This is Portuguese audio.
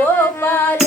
amor,